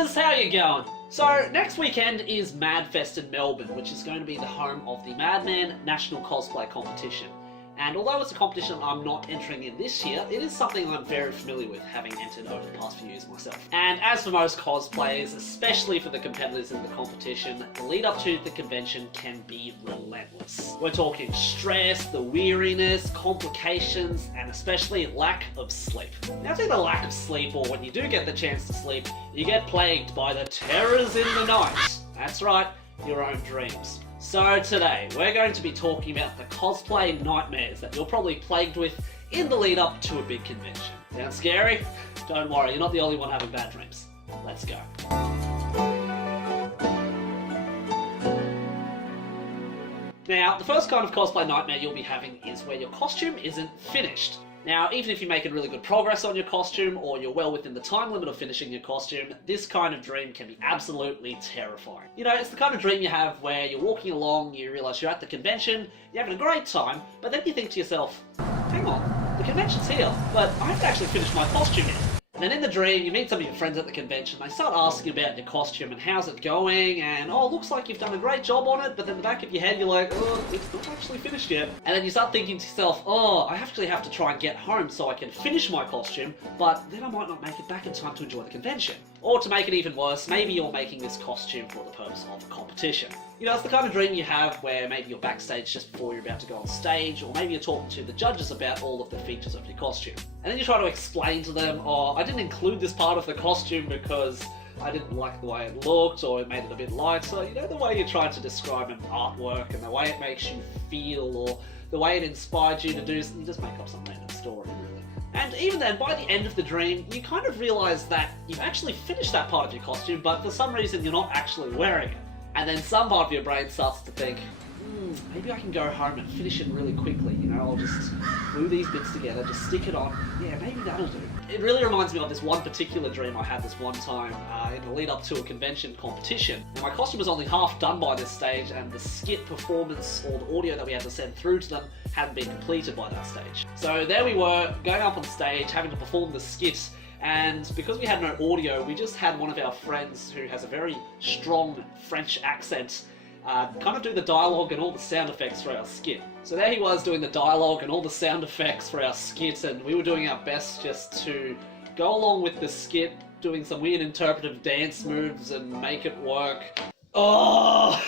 fellas, how you going? So, next weekend is MadFest in Melbourne, which is going to be the home of the Madman National Cosplay Competition. And although it's a competition I'm not entering in this year, it is something I'm very familiar with, having entered over the past few years myself. And as for most cosplayers, especially for the competitors in the competition, the lead up to the convention can be relentless. We're talking stress, the weariness, complications, and especially lack of sleep. Now, take the lack of sleep, or when you do get the chance to sleep, you get plagued by the terrors in the night. That's right, your own dreams. So today, we're going to be talking about the cosplay nightmares that you're probably plagued with in the lead up to a big convention. Sound scary? Don't worry, you're not the only one having bad dreams. Let's go. Now, the first kind of cosplay nightmare you'll be having is where your costume isn't finished. Now, even if you're making really good progress on your costume, or you're well within the time limit of finishing your costume, this kind of dream can be absolutely terrifying. You know, it's the kind of dream you have where you're walking along, you realise you're at the convention, you're having a great time, but then you think to yourself, hang on, the convention's here, but I have to actually finish my costume yet. And then in the dream, you meet some of your friends at the convention, they start asking about your costume and how's it going, and oh, looks like you've done a great job on it, but then in the back of your head you're like, oh, it's not actually finished yet. And then you start thinking to yourself, oh, I actually have to try and get home so I can finish my costume, but then I might not make it back in time to enjoy the convention. Or to make it even worse, maybe you're making this costume for the purpose of a competition. You know, it's the kind of dream you have where maybe you're backstage just before you're about to go on stage, or maybe you're talking to the judges about all of the features of your costume. And then you try to explain to them, oh, I didn't include this part of the costume because I didn't like the way it looked, or it made it a bit light. So, you know, the way you're trying to describe an artwork and the way it makes you feel, or the way it inspired you to do, you just make up some random story, really. And even then, by the end of the dream, you kind of realise that you've actually finished that part of your costume, but for some reason you're not actually wearing it. And then some part of your brain starts to think, maybe I can go home and finish it really quickly, you know, I'll just glue these bits together, just stick it on, yeah, maybe that'll do. It really reminds me of this one particular dream I had this one time in the lead up to a convention competition. Now, my costume was only half done by this stage, and the skit performance or the audio that we had to send through to them hadn't been completed by that stage. So there we were, going up on stage, having to perform the skit, and because we had no audio, we just had one of our friends who has a very strong French accent kind of do the dialogue and all the sound effects for our skit. So there he was doing the dialogue and all the sound effects for our skit, and we were doing our best just to go along with the skit, doing some weird interpretive dance moves and make it work. Oh!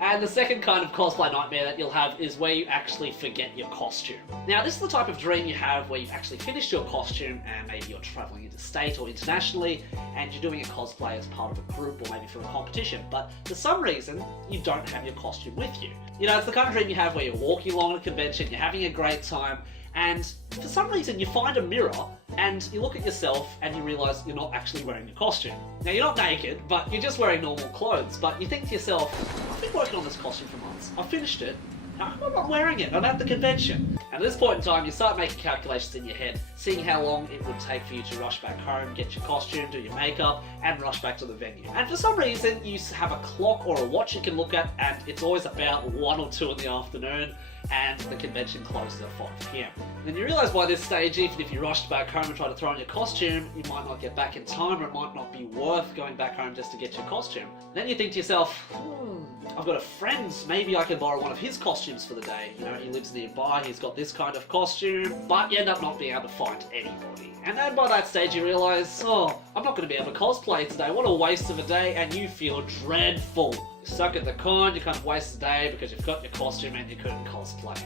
And the second kind of cosplay nightmare that you'll have is where you actually forget your costume. Now, this is the type of dream you have where you've actually finished your costume, and maybe you're travelling interstate or internationally, and you're doing a cosplay as part of a group or maybe for a competition, but for some reason, you don't have your costume with you. You know, it's the kind of dream you have where you're walking along a convention, you're having a great time, and for some reason you find a mirror and you look at yourself and you realise you're not actually wearing your costume. Now, you're not naked, but you're just wearing normal clothes, but you think to yourself, I've been working on this costume for months, I finished it, I'm not wearing it, I'm at the convention. And at this point in time, you start making calculations in your head, seeing how long it would take for you to rush back home, get your costume, do your makeup, and rush back to the venue. And for some reason, you have a clock or a watch you can look at, and it's always about 1 or 2 in the afternoon, and the convention closes at 5 PM. Then you realise by this stage, even if you rushed back home and tried to throw on your costume, you might not get back in time, or it might not be worth going back home just to get your costume. Then you think to yourself, I've got a friend, maybe I can borrow one of his costumes for the day. You know, he lives nearby, he's got this kind of costume, but you end up not being able to find anybody. And then by that stage you realise, oh, I'm not going to be able to cosplay today, what a waste of a day, and you feel dreadful. You're stuck at the con, you kind of waste the day because you've got your costume and you couldn't cosplay.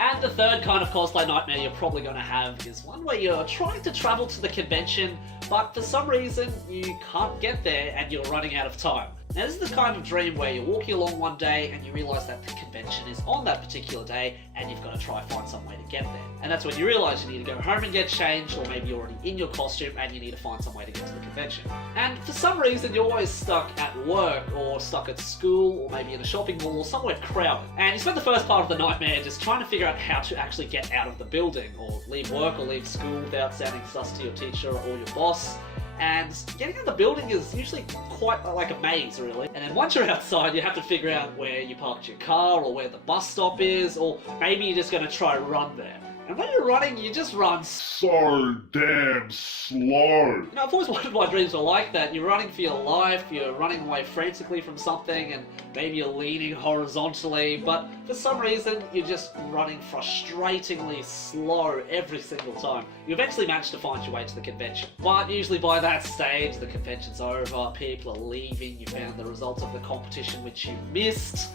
And the third kind of cosplay nightmare you're probably going to have is one where you're trying to travel to the convention, but for some reason you can't get there and you're running out of time. Now, this is the kind of dream where you're walking along one day and you realise that the convention is on that particular day and you've got to try and find some way to get there. And that's when you realise you need to go home and get changed, or maybe you're already in your costume and you need to find some way to get to the convention. And for some reason you're always stuck at work, or stuck at school, or maybe in a shopping mall, or somewhere crowded. And you spend the first part of the nightmare just trying to figure out how to actually get out of the building, or leave work or leave school without sounding sus to your teacher or your boss. And getting out of the building is usually quite like a maze, really. And then once you're outside, you have to figure out where you parked your car, or where the bus stop is, or maybe you're just going to try run there. And when you're running, you just run So damn slow. I've always wanted my dreams were like that. You're running for your life, you're running away frantically from something, and maybe you're leaning horizontally, but for some reason, you're just running frustratingly slow every single time. You eventually manage to find your way to the convention. But usually by that stage, the convention's over, people are leaving, you found the results of the competition which you missed,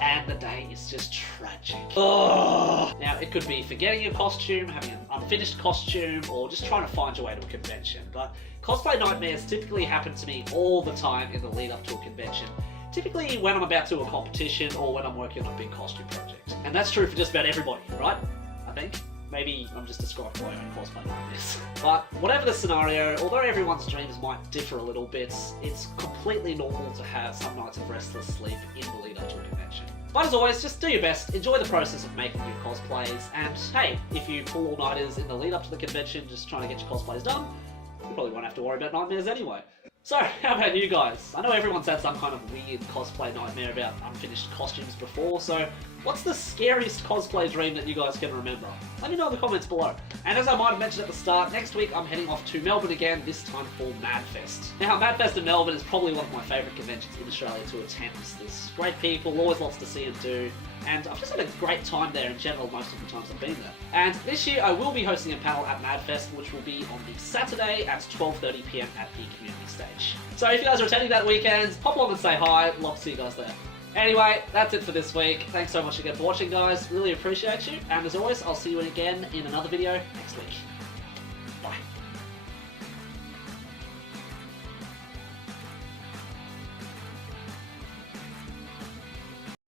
and the day is just tragic. Oh. Now, it could be forgetting your costume, having an unfinished costume, or just trying to find your way to a convention. But cosplay nightmares typically happen to me all the time in the lead up to a convention. Typically when I'm about to do a competition or when I'm working on a big costume project. And that's true for just about everybody, right? I think. Maybe I'm just describing my own cosplay nightmares. But whatever the scenario, although everyone's dreams might differ a little bit, it's completely normal to have some nights of restless sleep in the lead up to a convention. But as always, just do your best, enjoy the process of making your cosplays, and hey, if you pull all-nighters in the lead up to the convention just trying to get your cosplays done, you probably won't have to worry about nightmares anyway. So, how about you guys? I know everyone's had some kind of weird cosplay nightmare about unfinished costumes before, so what's the scariest cosplay dream that you guys can remember? Let me know in the comments below. And as I might have mentioned at the start, next week I'm heading off to Melbourne again, this time for MadFest. Now, MadFest in Melbourne is probably one of my favourite conventions in Australia to attend. There's great people, always lots to see and do, and I've just had a great time there in general most of the times I've been there. And this year I will be hosting a panel at MadFest, which will be on the Saturday at 12:30 PM at the community stage. So if you guys are attending that weekend, pop along and say hi, love to see you guys there. Anyway, that's it for this week. Thanks so much again for watching, guys. Really appreciate you. And as always, I'll see you again in another video next week.